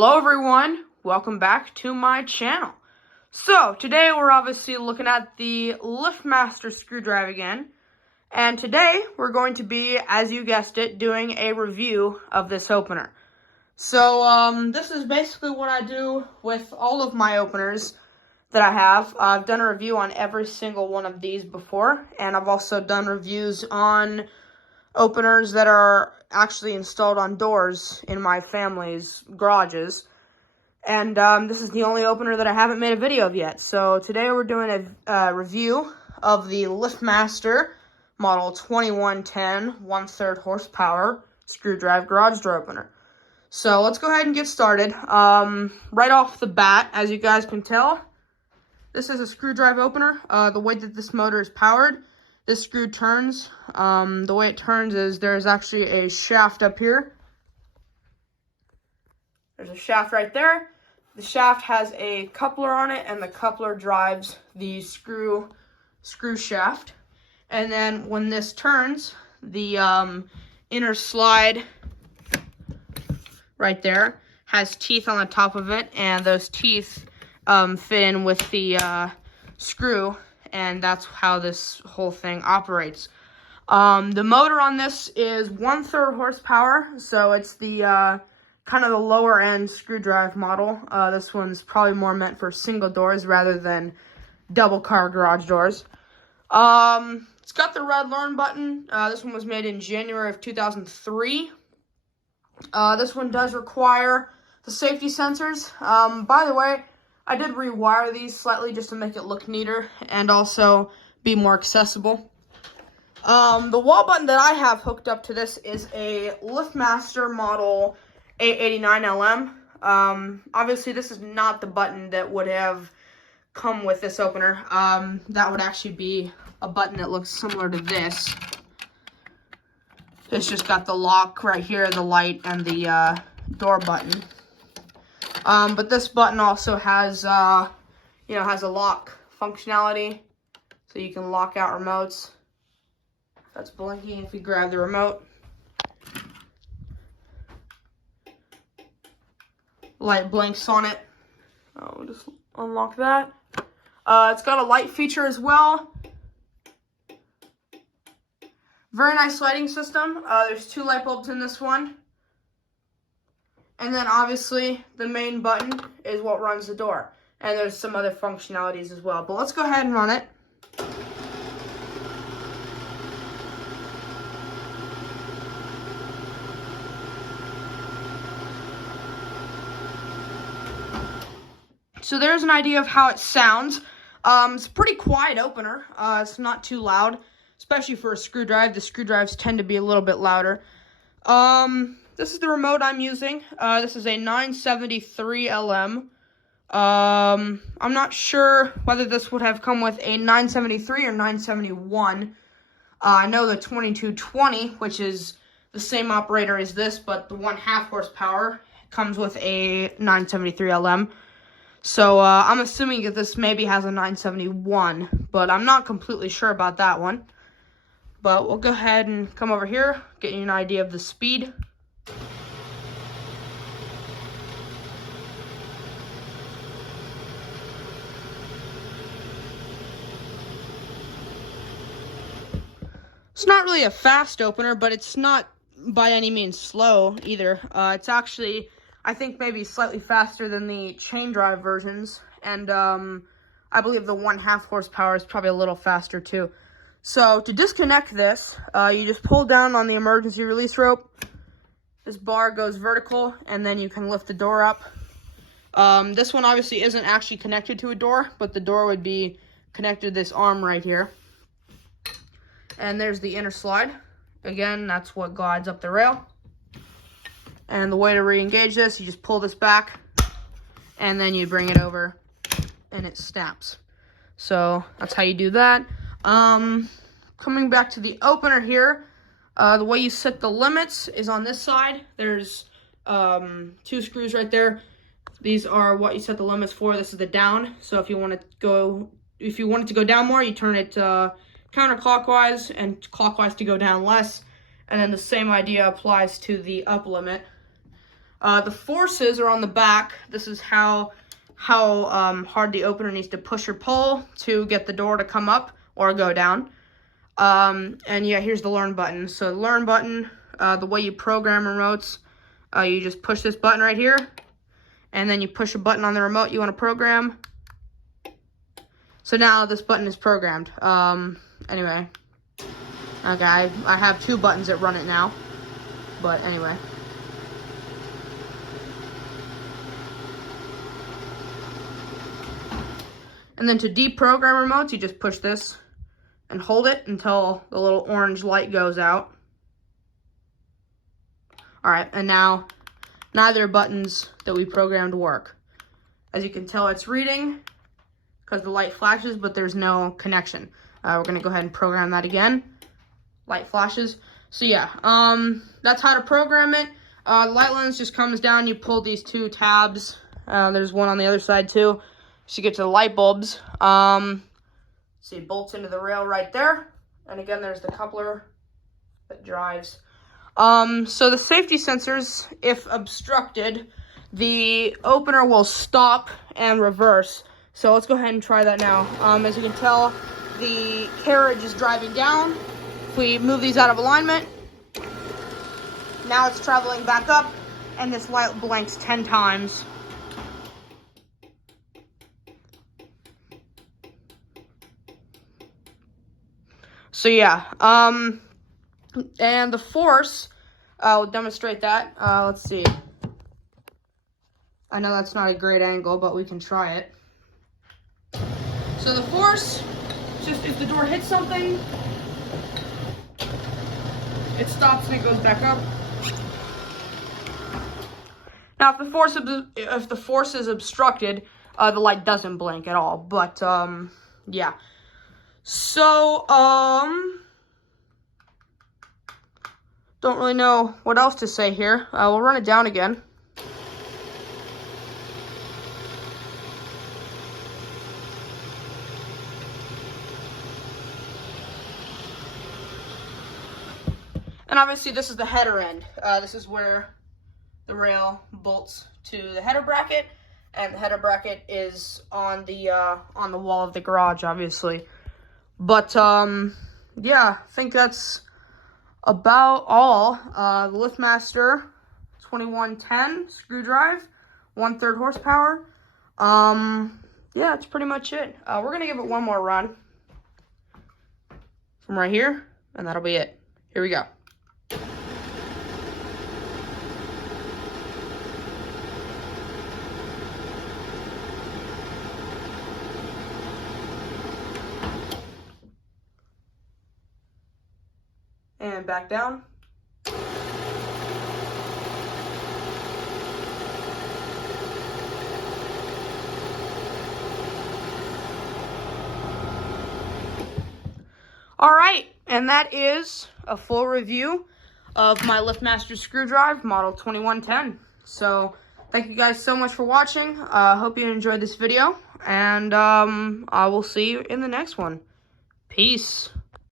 Hello everyone, welcome back to my channel. So today we're obviously looking at the LiftMaster screwdriver again, and today we're going to be, as you guessed it, doing a review of this opener. So this is basically what I do with all of my openers that I have. I've done a review on every single one of these before, and I've also done reviews on openers that are actually installed on doors in my family's garages. And this is the only opener that I haven't made a video of yet. So today we're doing a review of the LiftMaster model 2110 1/3 horsepower screwdriver garage door opener. So let's go ahead and get started. Right off the bat, as you guys can tell, this is a screwdriver opener. The way that this motor is powered, this screw turns. The way it turns is there's actually a shaft up here. There's a shaft right there. The shaft has a coupler on it, and the coupler drives the screw shaft. And then when this turns, the inner slide right there has teeth on the top of it, and those teeth fit in with the screw, and that's how this whole thing operates. The motor on this is 1/3 horsepower, so it's the kind of the lower end screwdriver model. This one's probably more meant for single doors rather than double car garage doors. It's got the red learn button. This one was made in January of 2003. This one does require the safety sensors. By the way, I did rewire these slightly just to make it look neater and also be more accessible. The wall button that I have hooked up to this is a LiftMaster model 889 LM. Obviously, this is not the button that would have come with this opener. That would actually be a button that looks similar to this. It's just got the lock right here, the light, and the door button. But this button also has, has a lock functionality, so you can lock out remotes. That's blinking if you grab the remote. Light blinks on it. We'll just unlock that. It's got a light feature as well. Very nice lighting system. There's 2 light bulbs in this one. And then obviously the main button is what runs the door. And there's some other functionalities as well. But let's go ahead and run it. So there's an idea of how it sounds. It's a pretty quiet opener. It's not too loud, especially for a screwdriver. The screwdrivers tend to be a little bit louder. This is the remote I'm using. This is a 973 LM. I'm not sure whether this would have come with a 973 or 971. I know the 2220, which is the same operator as this, but the 1/2 horsepower comes with a 973 LM. So I'm assuming that this maybe has a 971, but I'm not completely sure about that one. But we'll go ahead and come over here, get you an idea of the speed. It's not really a fast opener, but it's not by any means slow either. It's actually, I think, maybe slightly faster than the chain drive versions, and I believe the 1/2 horsepower is probably a little faster too. So to disconnect this, you just pull down on the emergency release rope. This bar goes vertical, and then you can lift the door up. This one obviously isn't actually connected to a door, but the door would be connected to this arm right here. And there's the inner slide. Again, that's what glides up the rail. And the way to re-engage this, you just pull this back, and then you bring it over, and it snaps. So that's how you do that. Coming back to the opener here, the way you set the limits is on this side. There's 2 screws right there. These are what you set the limits for. This is the down. So if you want it to go down more, you turn it counterclockwise, and clockwise to go down less. And then the same idea applies to the up limit. The forces are on the back. This is how hard the opener needs to push or pull to get the door to come up or go down. And yeah, here's the learn button. So the learn button, the way you program remotes, you just push this button right here, and then you push a button on the remote you want to program. So now this button is programmed. Anyway, okay, I have 2 buttons that run it now, but anyway. And then to deprogram remotes, you just push this and hold it until the little orange light goes out. All right, and now neither buttons that we programmed work. As you can tell, it's reading because the light flashes, but there's no connection. We're gonna go ahead and program that again. Light flashes. So yeah, that's how to program it. The light lens just comes down, you pull these 2 tabs. There's one on the other side too. So you get to the light bulbs. See, it bolts into the rail right there. And again, there's the coupler that drives. So the safety sensors, if obstructed, the opener will stop and reverse. So let's go ahead and try that now. As you can tell, the carriage is driving down. If we move these out of alignment, now it's traveling back up, and this light blinks 10 times. So yeah, and the force, I'll demonstrate that. Let's see. I know that's not a great angle, but we can try it. So the force, just if the door hits something, it stops and it goes back up. Now, if the force is obstructed, the light doesn't blink at all. But yeah. So don't really know what else to say here. We'll run it down again. And obviously this is the header end. This is where the rail bolts to the header bracket, and the header bracket is on the wall of the garage, obviously. But yeah, I think that's about all. The LiftMaster 2110 screw drive, 1/3 horsepower. Yeah, that's pretty much it. We're gonna give it one more run from right here, and that'll be it. Here we go. And back down. All right, and that is a full review of my LiftMaster screw drive model 2110. So thank you guys so much for watching. Hope you enjoyed this video, and I will see you in the next one. Peace.